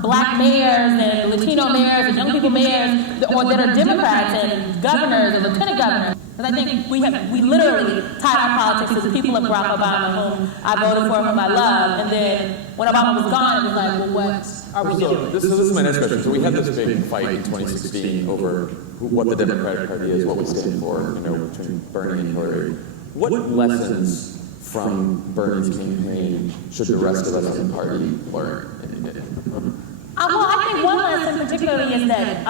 black mayors and Latino mayors and young people mayors or that are Democrats and governors and lieutenant governors. Because I think we literally tied our politics to the people of Barack Obama, whom I voted for, whom I love, and then when Obama was gone, it was like, well, what are we doing? This is my next question. So we had this big fight in 2016 over what the Democratic Party is, what we stand for, between Bernie and Hillary. What lessons from Bernie's campaign should the rest of us in the party learn? Well, I think one lesson particularly is that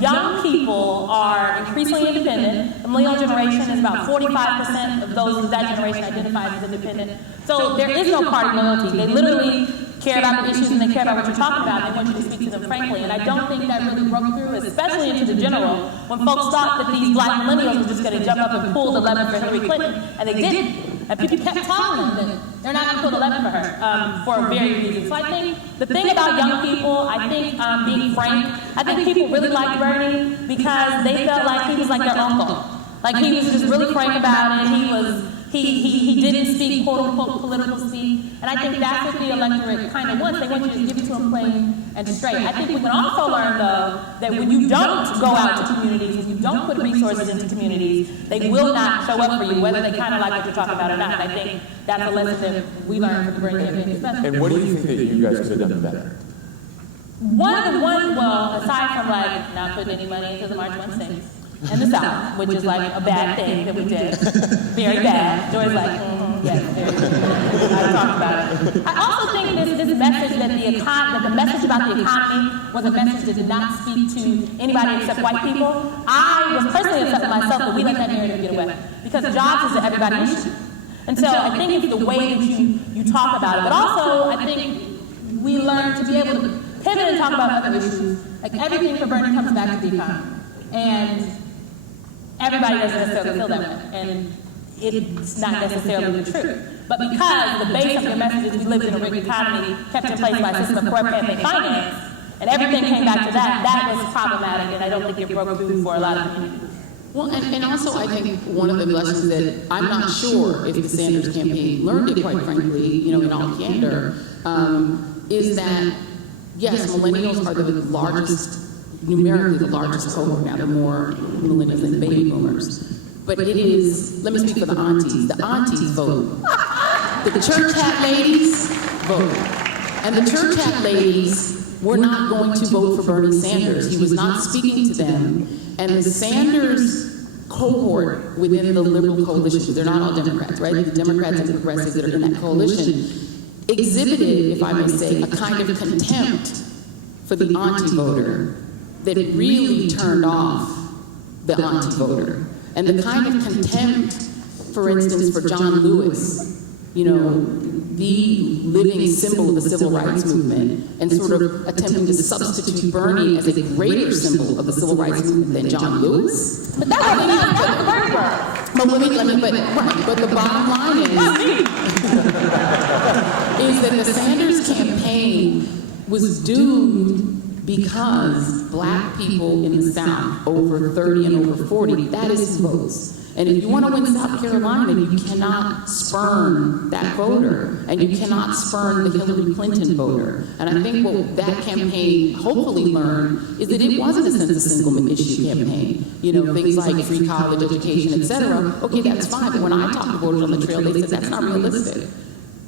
young people are increasingly independent. The millennial generation is about 45% of those of that generation identified as independent. So there is no party loyalty. They literally care about the issues and they care about what you're talking about. They want you to speak to them frankly. And I don't think that really broke through, especially into the general, when folks thought that these black millennials were just going to jump up and pull the lever for Hillary Clinton, and they didn't. And people kept telling them that they're not going to pull the lever for her for various reasons. So I think the thing about young people, I think being frank, I think people really liked Bernie because they felt like he was like their uncle. Like he was just really frank about it. He didn't speak quote unquote political speak. And I think that's what the electorate kind of wants. They want you to give it to them plain and straight. I think we can also learn though that when you don't go out to communities, when you don't put resources into communities, they will not show up for you, whether they kind of like what you're talking about or not. And I think that's a lesson that we learned from the Bernie campaign especially. And what do you think that you guys could have done better? Well, aside from like not putting any money into the March 1 things, in the South, which is like a bad thing that we did. Very bad. Joy's like, yes, very good. I talked about it. I also think this message that the message about the economy was a message that did not speak to anybody except white people. I was personally upset with myself that we let that narrative get away. Because jobs is an everybody issue. And so I think it's the way that you talk about it. But also, I think we learn to be able to pivot and talk about other issues. Like everything for Bernie comes back to the economy. And everybody doesn't necessarily feel that way. And it's not necessarily the truth. But because the base of your message is we lived in a rigged economy kept in place by a system of corporate campaign finance, and everything came back to that, that was problematic, and I don't think it broke through for a lot of communities. Well, and also I think one of the lessons that I'm not sure if the Sanders campaign learned it, quite frankly, in all candor, is that, yes, millennials are the largest, numerically the largest cohort now, the more millennials than baby boomers. But it is, let me speak for the aunties. The aunties vote. The church hat ladies vote. And the church hat ladies were not going to vote for Bernie Sanders. He was not speaking to them. And the Sanders cohort within the liberal coalition, they're not all Democrats, right? The Democrats and progressives that are in that coalition exhibited, if I may say, a kind of contempt for the auntie voter that really turned off the auntie voter. And the kind of contempt, for instance, for John Lewis, the living symbol of the civil rights movement, and sort of attempting to substitute Bernie as a greater symbol of the civil rights movement than John Lewis. But that was not the Bernie word. But the bottom line is that the Sanders campaign was doomed because black people in the South, over 30 and over 40, that is who votes. And if you want to win South Carolina, you cannot spurn that voter, and you cannot spurn the Hillary Clinton voter. And I think what that campaign hopefully learned is that it wasn't a census single issue campaign. Things like free college education, et cetera. Okay, that's fine, but when I talk to voters on the trail, they said that's not realistic.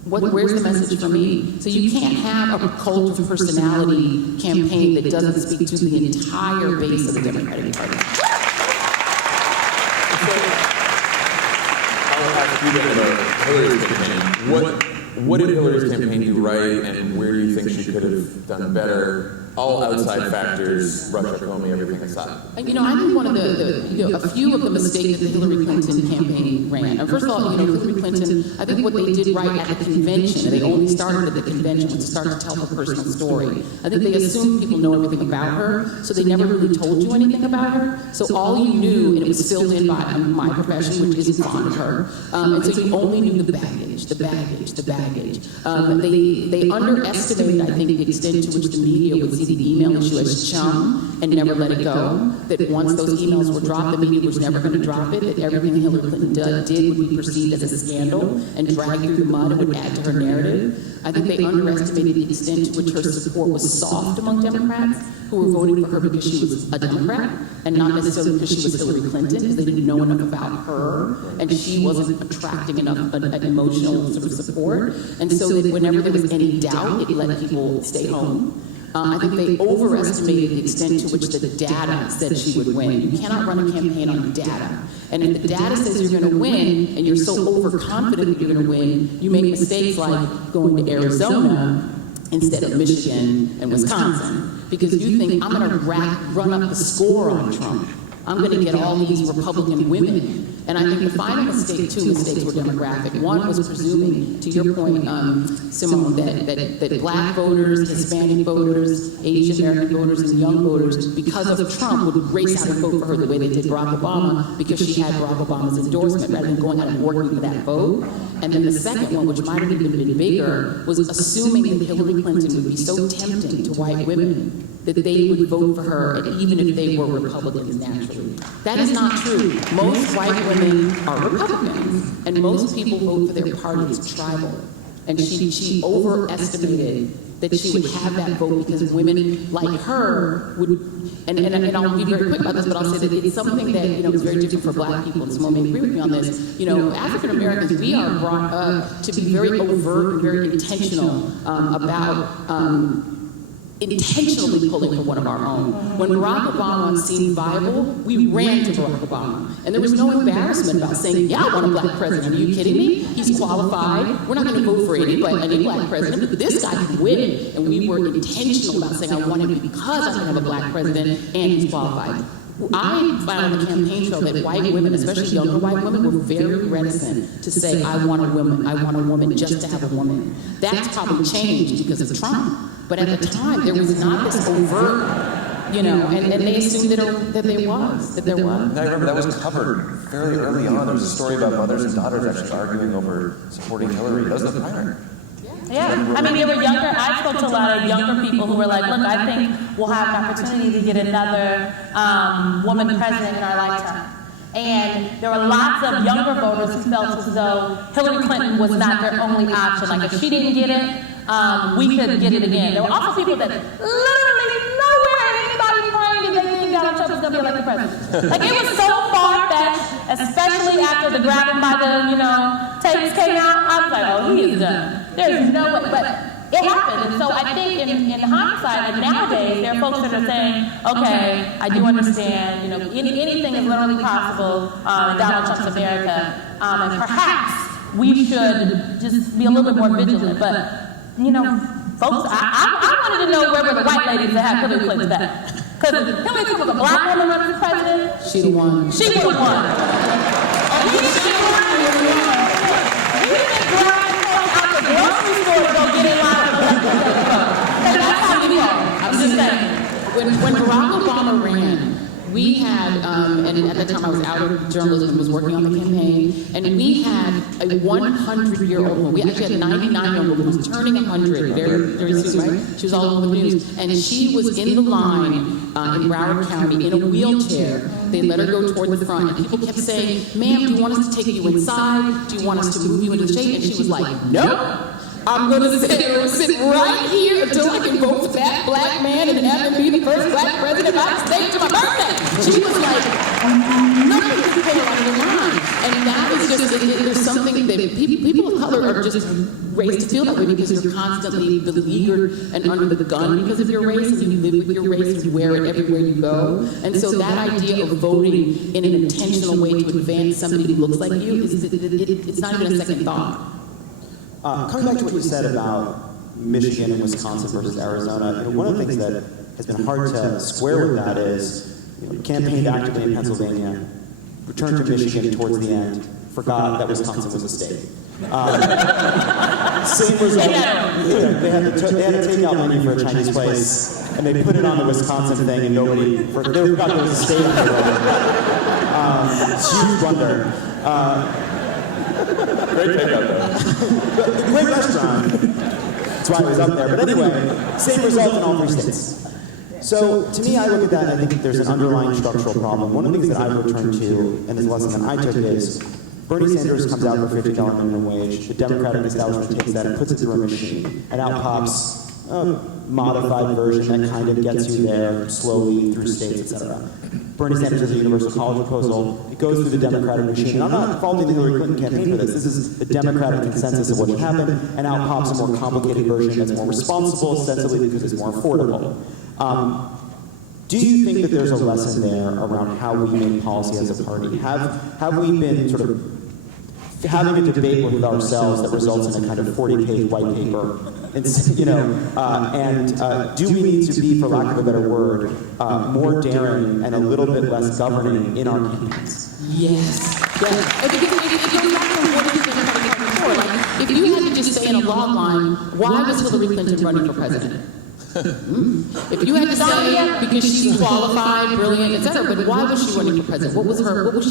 Where's the message for me? So you can't have a cult of personality campaign that doesn't speak to the entire base of the Democratic Party. Hillary's campaign. What did Hillary's campaign do right, and where do you think she could have done better? All outside factors, Russia, Comey, everything aside. I think one of a few of the mistakes that the Hillary Clinton campaign ran. And first of all, Hillary Clinton, I think what they did right at the convention, and they only started at the convention, was to start to tell her personal story. I think they assumed people know everything about her, so they never really told you anything about her. So all you knew, and it was filled in by my profession, which isn't fond of her, and so you only knew the baggage. They underestimated, I think, the extent to which the media would see the email issue as chum and never let it go. That once those emails were dropped, the media was never going to drop it. That everything Hillary Clinton did would be perceived as a scandal and dragged through the mud and would add to her narrative. I think they underestimated the extent to which her support was soft among Democrats who were voting for her because she was a Democrat and not necessarily because she was Hillary Clinton, because they didn't know enough about her and she wasn't attracting enough an emotional sort of support. And so that whenever there was any doubt, it let people stay home. I think they overestimated the extent to which the data said she would win. You cannot run a campaign on data. And if the data says you're going to win, and you're so overconfident that you're going to win, you make mistakes like going to Arizona instead of Michigan and Wisconsin. Because you think, I'm going to run up the score on Trump. I'm going to get all these Republican women. And I think the final mistake, two mistakes were demographic. One was presuming, to your point, Simone, that black voters, Hispanic voters, Asian American voters, and young voters, because of Trump, would race out and vote for her the way they did Barack Obama, because she had Barack Obama's endorsement, rather than going out and working for that vote. And then the second one, which might have even been bigger, was assuming that Hillary Clinton would be so tempting to white women that they would vote for her, and even if they were Republicans naturally. That is not true. Most white women are Republicans, and most people vote for their party as tribal. And she overestimated that she would have that vote because women like her would, and I'll be very quick about this, but I'll say that it's something that, is very different for black people, and Simone may agree with me on this. African Americans, we are brought up to be very overt and very intentional about intentionally pulling for one of our own. When Barack Obama seemed viable, we ran to Barack Obama. And there was no embarrassment about saying, yeah, I want a black president. Are you kidding me? He's qualified. We're not going to vote for any black president, but this guy can win. And we were intentional about saying, I want him because I can have a black president and he's qualified. I found on the campaign trail that white women, especially younger white women, were very reticent to say, I want a woman just to have a woman. That's probably changed because of Trump. But at the time, there was not this overt, and they assumed that there was. And I remember that was covered fairly early on. There was a story about mothers and daughters actually arguing over supporting Hillary. That was the primary. Yeah, I mean, they were younger. I spoke to a lot of younger people who were like, look, I think we'll have an opportunity to get another woman president in our lifetime. And there were lots of younger voters who felt as though Hillary Clinton was not their only option. Like, if she didn't get it, we could get it again. There were also people that literally nowhere in anybody's brain did they think Donald Trump was going to be elected president. Like, it was so far-fetched, especially after the grabbing by the, tapes came out. I was like, oh, he is done. There's no way, but it happened. And so I think in hindsight, and nowadays, there are folks that are saying, okay, I do understand, anything is literally possible in Donald Trump's America. And perhaps we should just be a little bit more vigilant. But, folks, I wanted to know where were the white ladies that had Hillary Clinton back. Because if Hillary Clinton was a black woman running for president, She'd have won. She would have won. We didn't drive out the grocery store to go get in line. That's how we are. I'm just saying. When Barack Obama ran, we had, and at the time I was out of journalism and was working on the campaign, and we had a 100-year-old woman. We actually had a 99-year-old woman who was turning 100 very soon, right? She was all over the news. And she was in the line in Broward County in a wheelchair. They let her go toward the front, and people kept saying, ma'am, do you want us to take you inside? Do you want us to move you into the shade? And she was like, nope. I'm going to sit right here until I can vote for that black man and have him be the first black president of the state to my birthday. She was like, nothing can pull her out of the line. And that is just, there's something that people of color are just raised to feel that way because you're constantly beleaguered and under the gun because of your race, and you live with your race and you wear it everywhere you go. And so that idea of voting in an intentional way to advance somebody who looks like you, it's not even a second thought. Coming back to what you said about Michigan and Wisconsin versus Arizona, one of the things that has been hard to square with that is, campaigned actively in Pennsylvania, returned to Michigan towards the end, forgot that Wisconsin was a state. Same result. They had to take out money for a Chinese place, and they put it on the Wisconsin thing, and nobody forgot there was a state on the road. Huge blunder. Great takeout, though. Great restaurant. That's why I was up there. But anyway, same result in all three states. So to me, I look at that and I think there's an underlying structural problem. One of the things that I return to, and this lesson that I took is, Bernie Sanders comes out with a $50 minimum wage. The Democratic establishment takes that and puts it through a machine. And out pops a modified version that kind of gets you there slowly through states, etc. Bernie Sanders has a universal college proposal. It goes through the Democratic machine. And I'm not faulting the Hillary Clinton campaign for this. This is the Democratic consensus of what should happen. And out pops a more complicated version that's more responsible, ostensibly because it's more affordable. Do you think that there's a lesson there around how we make policy as a party? Have we been sort of having a debate with ourselves that results in a kind of 40-page white paper? And do we need to be, for lack of a better word, more daring and a little bit less governing in our campaigns? Yes. If you had to just say in a log line, why was Hillary Clinton running for president? If you had to say because she's qualified, brilliant, etc., but why was she running for president? What was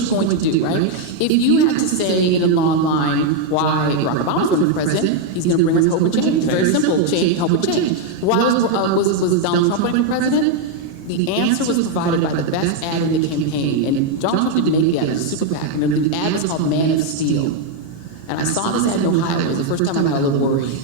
she going to do, right? If you had to say in a long line why Barack Obama's running for president, he's going to bring us hope and change. Very simple, change, hope and change. Why was Donald Trump running for president? The answer was provided by the best ad in the campaign, and Donald Trump didn't make the ad, it was super PAC, and the ad was called Man of Steel. And I saw this ad in Ohio, it was the first time I got a little worried.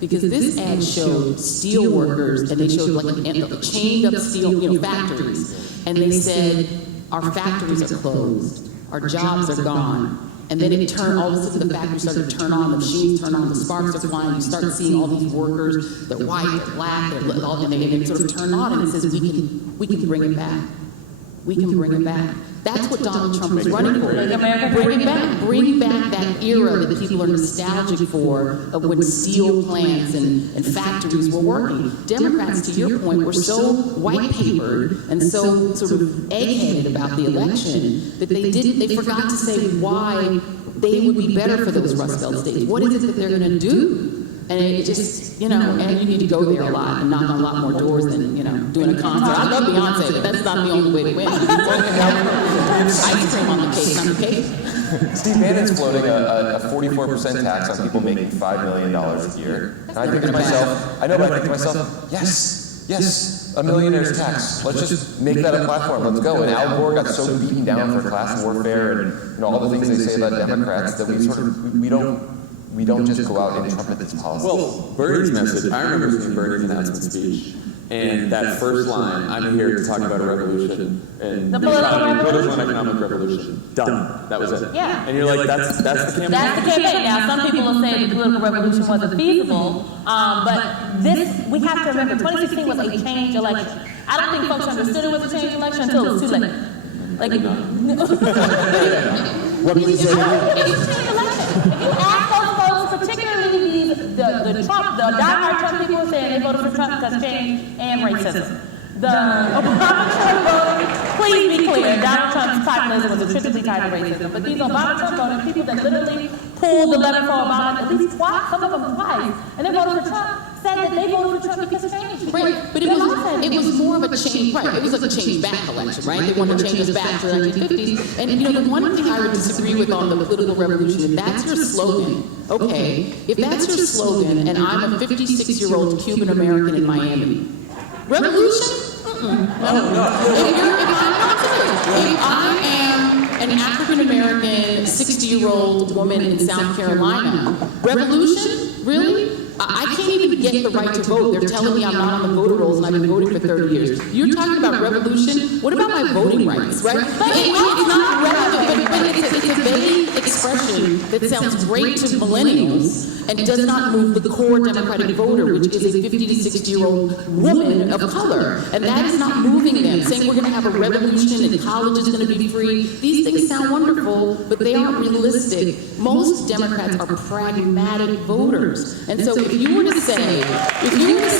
Because this ad showed steel workers, and they showed like chained up steel, factories. And they said, our factories are closed, our jobs are gone, And then it turned, all of a sudden the factory started to turn on, the machines turn on, the sparks are flying, you start seeing all these workers, they're white, they're black, they're all, and they sort of turn on, and it says, we can bring it back. We can bring it back. That's what Donald Trump is running for. Bring back that era that people are nostalgic for, of when steel plants and factories were working. Democrats, to your point, were so white-papered and so sort of egg-headed about the election that they forgot to say why they would be better for those Rust Belt states. What is it that they're going to do? And it just, and you need to go there a lot and knock on a lot more doors than, doing a concert. I love Beyonce, but that's not the only way to win. Ice cream on the cake, not the cake. Steve Bannon's floating a 44% tax on people making $5 million a year. And I think to myself, I think to myself, yes, a millionaire's tax. Let's just make that a platform. Let's go. And Al Gore got so beaten down for class warfare and all the things they say about Democrats that we don't just go out and trumpet this policy. Well, Bernie's message, I remember seeing Bernie's announcement speech, and that first line, I'm here to talk about a revolution, and The political and economic revolution. Done. That was it. Yeah. And you're like, that's the campaign? That's the campaign. Now, some people will say the political revolution wasn't feasible, but we have to remember, 2016 was a change election. I don't think folks understood it was a change election until it was too late. What do you say? It's a change election. If you ask those folks, particularly the diehard Trump people, are saying they voted for Trump because change and racism. The Obama Trump voters, please be clear, Donald Trump's populism was attributably tied to racism. But these Obama Trump voters, people that literally pulled the lever for Obama at least twice, some of them twice, and they voted for Trump, said that they voted for Trump because of change. Right, but it was more of a change, right, it was like a change back election, right? They wanted to change us back to the 1950s. And the one thing I would disagree with on the political revolution, if that's your slogan, okay, if that's your slogan, and I'm a 56-year-old Cuban American in Miami, revolution? If I am an African American 60-year-old woman in South Carolina, revolution? Really? I can't even get the right to vote. They're telling me I'm not on the voter rolls and I've been voting for 30 years. You're talking about revolution? What about my voting rights, right? It's not relevant, but it's a vague expression that sounds great to millennials and does not move the core Democratic voter, which is a 50 to 60-year-old woman of color. And that is not moving them. Saying we're going to have a revolution and college is going to be free. These things sound wonderful, but they aren't realistic. Most Democrats are pragmatic voters. And so if you were to say, we're going to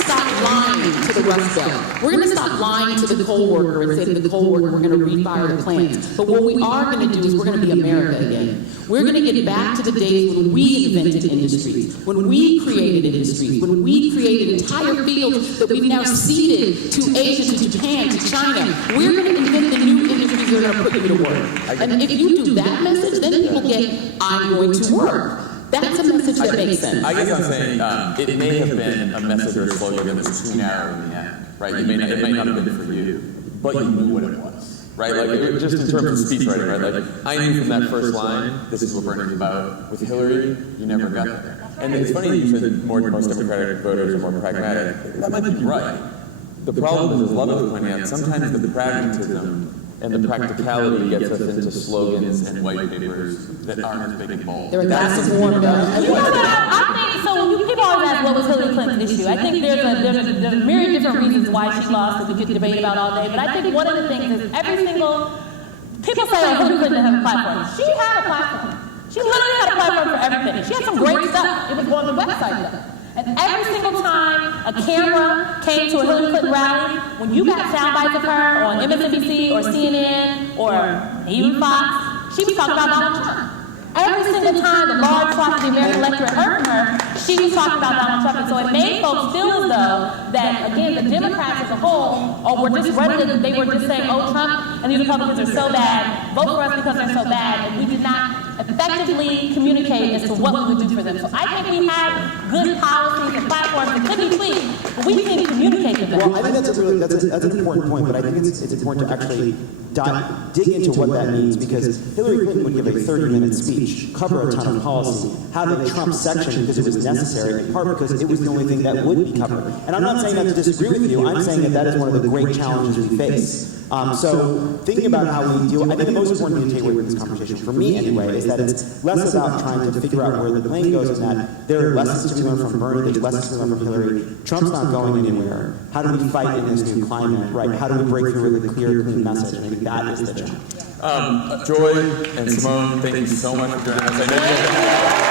stop lying to the Rust Belt. We're going to stop lying to the coal worker and say to the coal worker, we're going to refire the plants. But what we are going to do is we're going to be America again. We're going to get back to the days when we invented industries, when we created industries, when we created entire fields that we've now ceded to Asia, to Japan, to China. We're going to invent the new industries that are going to put you to work. And if you do that message, then people get, I'm going to work. That's a message that makes sense. I guess I'm saying it may have been a message or a slogan that was too narrow in the end, right? It may not have been for you, but you knew what it was, right? Like just in terms of speech writing, right? Like I knew from that first line, this is what Bernie's about. With Hillary, you never got there. And it's funny you said most Democratic voters are more pragmatic. That might be right. The problem is, as Love was pointing out, sometimes the pragmatism and the practicality gets us into slogans and white papers that aren't as big and bold. They're a glass of warm milk. You know what? I think so. People always ask what was Hillary Clinton's issue. I think there's a myriad of different reasons why she lost that we could debate about all day. But I think one of the things is people say, oh, Hillary Clinton didn't have a platform. She had a platform. She literally had a platform for everything. She had some great stuff. It was on the website though. And every single time a camera came to a Hillary Clinton rally, when you got sound bites of her on MSNBC or CNN or even Fox, she was talking about Donald Trump. Every single time the large swath of the American electorate heard from her, she was talking about Donald Trump. And so it made folks feel as though that, again, the Democrats as a whole, were just ready to, they were just saying, oh, Trump and these Republicans are so bad, vote for us because they're so bad, and we did not effectively communicate as to what we would do for them. So I think we have good policies and platforms that could be tweaked, but we didn't communicate with them. Well, I think that's an important point, but I think it's important to actually dig into what that means, because Hillary Clinton would give a 30-minute speech, cover a ton of policy, have a Trump section because it was necessary, in part because it was the only thing that would be covered. And I'm not saying that to disagree with you, I'm saying that is one of the great challenges we face. So thinking about how we deal, I think the most important thing to take away from this conversation, for me anyway, is that it's less about trying to figure out where the plane goes and that there are lessons to be learned from Bernie, there's lessons to be learned from Hillary. Trump's not going anywhere. How do we fight in this new climate, right? How do we break through with a clear, clean message? And I think that is the challenge. Joy and Simone, thank you so much for joining us. I know you guys